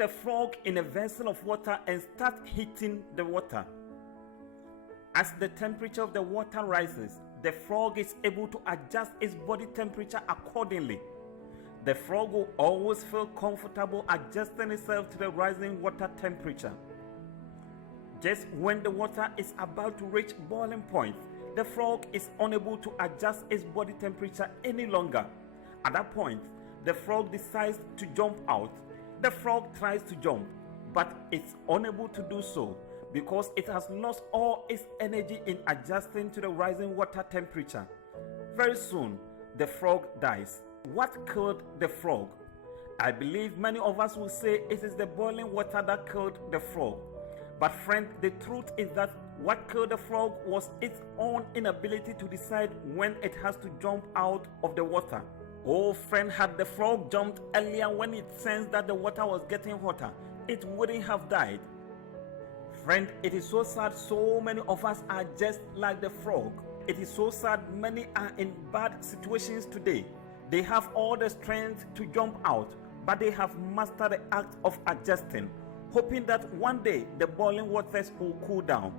put a frog in a vessel of water and start heating the water. As the temperature of the water rises, the frog is able to adjust its body temperature accordingly. The frog will always feel comfortable adjusting itself to the rising water temperature. Just when the water is about to reach boiling point, the frog is unable to adjust its body temperature any longer. At that point, the frog decides to jump out. The frog tries to jump, but it's unable to do so because it has lost all its energy in adjusting to the rising water temperature. Very soon, the frog dies. What killed the frog? I believe many of us will say it is the boiling water that killed the frog. But friend, the truth is that what killed the frog was its own inability to decide when it has to jump out of the water. Oh friend, had the frog jumped earlier when it sensed that the water was getting hotter, it wouldn't have died. Friend, it is so sad so many of us are just like the frog. It is so sad many are in bad situations today. They have all the strength to jump out, but they have mastered the act of adjusting, hoping that one day the boiling waters will cool down.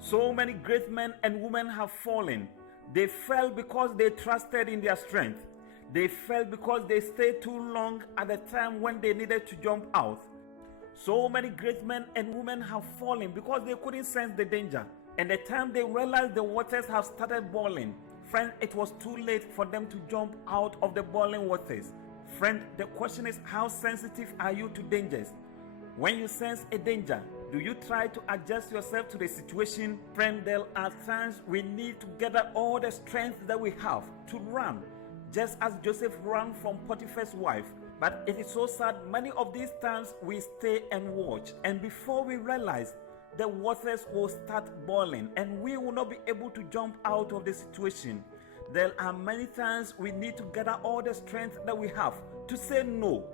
So many great men and women have fallen. They fell because they trusted in their strength. They fell because they stayed too long at the time when they needed to jump out. So many great men and women have fallen because they couldn't sense the danger. And the time they realized the waters have started boiling, friend, it was too late for them to jump out of the boiling waters. Friend, the question is, how sensitive are you to dangers? When you sense a danger, do you try to adjust yourself to the situation? Friend, there are times we need to gather all the strength that we have to run, just as Joseph ran from Potiphar's wife. But it is so sad, many of these times we stay and watch, and before we realize, the waters will start boiling and we will not be able to jump out of the situation. There are many times we need to gather all the strength that we have to say no.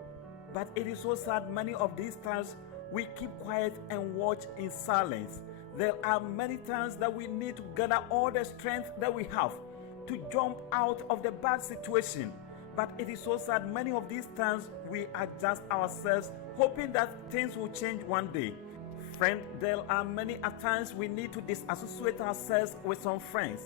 But it is so sad, many of these times we keep quiet and watch in silence. There are many times that we need to gather all the strength that we have to jump out of the bad situation. But it is so sad, many of these times we adjust ourselves hoping that things will change one day. Friend, there are many at times we need to disassociate ourselves with some friends.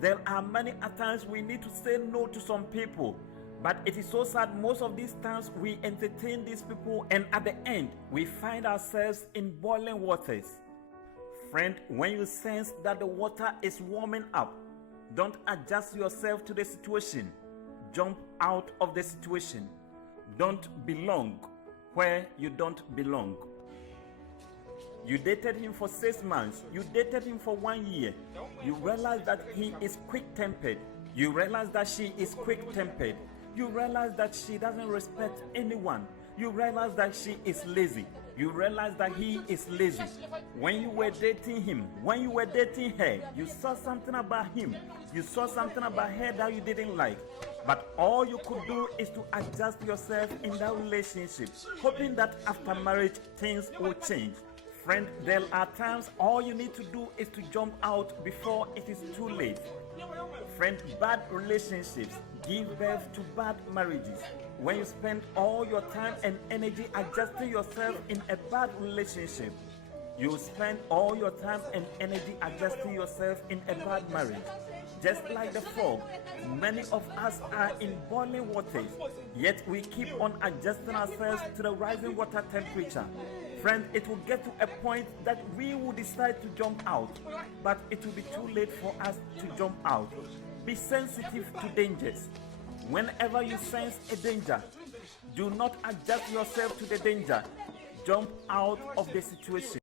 There are many at times we need to say no to some people. But it is so sad, most of these times we entertain these people and at the end we find ourselves in boiling waters. Friend, when you sense that the water is warming up, don't adjust yourself to the situation. Jump out of the situation. Don't belong where you don't belong. You dated him for 6 months. You dated him for 1 year. You realize that he is quick-tempered. You realize that she is quick-tempered. You realize that she doesn't respect anyone. You realize that she is lazy. You realize that he is lazy. When you were dating him, when you were dating her, you saw something about him. You saw something about her that you didn't like. But all you could do is to adjust yourself in that relationship, hoping that after marriage things will change. Friend, there are times all you need to do is to jump out before it is too late. Friend, bad relationships give birth to bad marriages. When you spend all your time and energy adjusting yourself in a bad relationship, you spend all your time and energy adjusting yourself in a bad marriage. Just like the frog, many of us are in boiling waters, yet we keep on adjusting ourselves to the rising water temperature. Friend, it will get to a point that we will decide to jump out, but it will be too late for us to jump out. Be sensitive to dangers. Whenever you sense a danger, do not adjust yourself to the danger. Jump out of the situation.